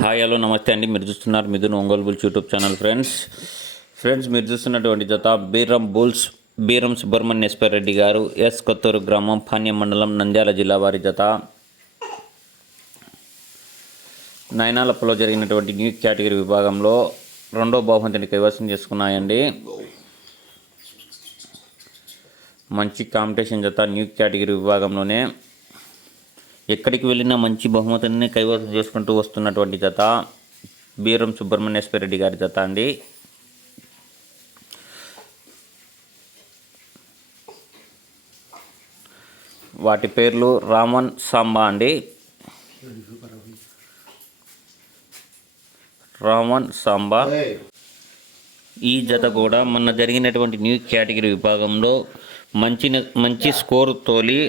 Hi hello నమస్తే అండి. మీరు చూస్తున్నారు Mithun Ongole bulls YouTube channel friends. Friends మీరు చూస్తున్నటువంటి జత బీరం బుల్స్ బీరం సుబ్రహ్మణ్య రెడ్డి గారు ఎస్ కొత్తూరు గ్రామం పాన్యం మండలం నంద్యాల జిల్లా వారి జత. నయనాలప్పలో జరిగినటువంటి న్యూ కేటగిరీ విభాగంలో రెండో బహుమతిని కైవసం చేసుకున్నాయండి. మంచి కాంపిటీషన్ జత న్యూ కేటగిరీ విభాగంలోనే. ఎక్కడికి వెళ్ళినా మంచి బహుమతిని కైవసం చేసుకుంటూ వస్తున్నటువంటి జత. బీరం సుబ్రహ్మణ్యేశ్వర రెడ్డి గారి జత అండి. వాటి పేర్లు రామన్ సాంబా అండి. రామన్ సాంబా. ఈ జత కూడా మొన్న జరిగినటువంటి న్యూ కేటగిరీ విభాగంలో మంచి మంచి స్కోర్ తోలి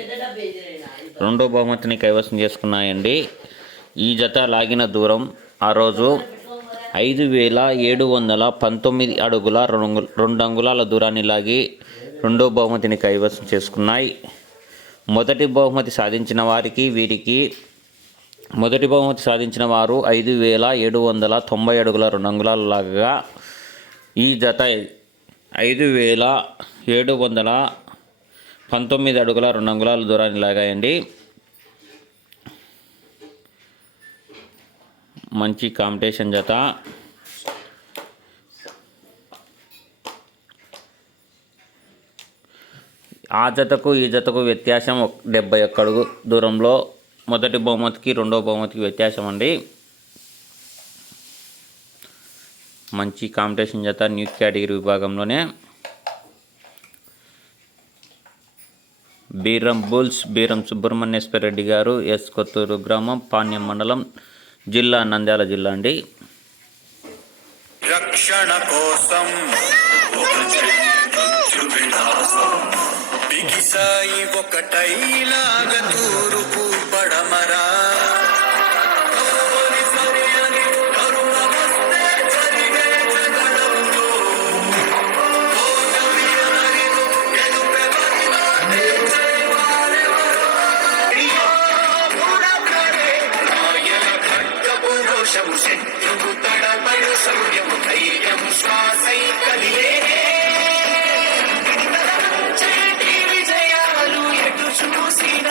రెండో బహుమతిని కైవసం చేసుకున్నాయండి. ఈ జత లాగిన దూరం ఆ రోజు ఐదు వేల ఏడు వందల పంతొమ్మిది అడుగుల రెండు రెండు అంగుళాల దూరాన్ని లాగి రెండో బహుమతిని కైవసం చేసుకున్నాయి. మొదటి బహుమతి సాధించిన వారికి వీరికి మొదటి బహుమతి సాధించిన వారు ఐదు వేల ఏడు వందల తొంభై అడుగుల రెండు అంగుళాలు లాగా ఈ జత ఐదు వేల ఏడు వందల పంతొమ్మిది అడుగుల రెండు అంగుళాల దూరాన్ని లాగాయండి. మంచి కాంపిటీషన్ జత. ఆ జతకు ఈ జతకు వ్యత్యాసం ఒక- డెబ్బై ఒక్క అడుగు దూరంలో మొదటి బహుమతికి రెండో బహుమతికి వ్యత్యాసం అండి. మంచి కాంపిటీషన్ జత న్యూ కేటగిరీ విభాగంలోనే. బీరం బుల్స్ బీరం సుబ్రహ్మణ్యేశ్వర రెడ్డి గారు ఎస్ కొత్తూరు గ్రామం పాణ్యం మండలం జిల్లా నంద్యాల జిల్లా అండి. రక్షణ కోసం ఒక శౌర్యం ధైర్యం శ్వాసై కదిలే విజయాలు ఎటు చూసిన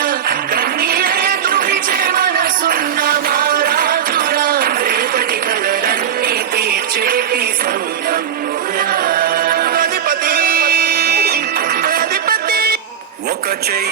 కన్నీరే దురిచే మనసున్న మారాజురా రేపటి కలలన్నీ తీర్చేటి సౌరం ఒక చెయ్యి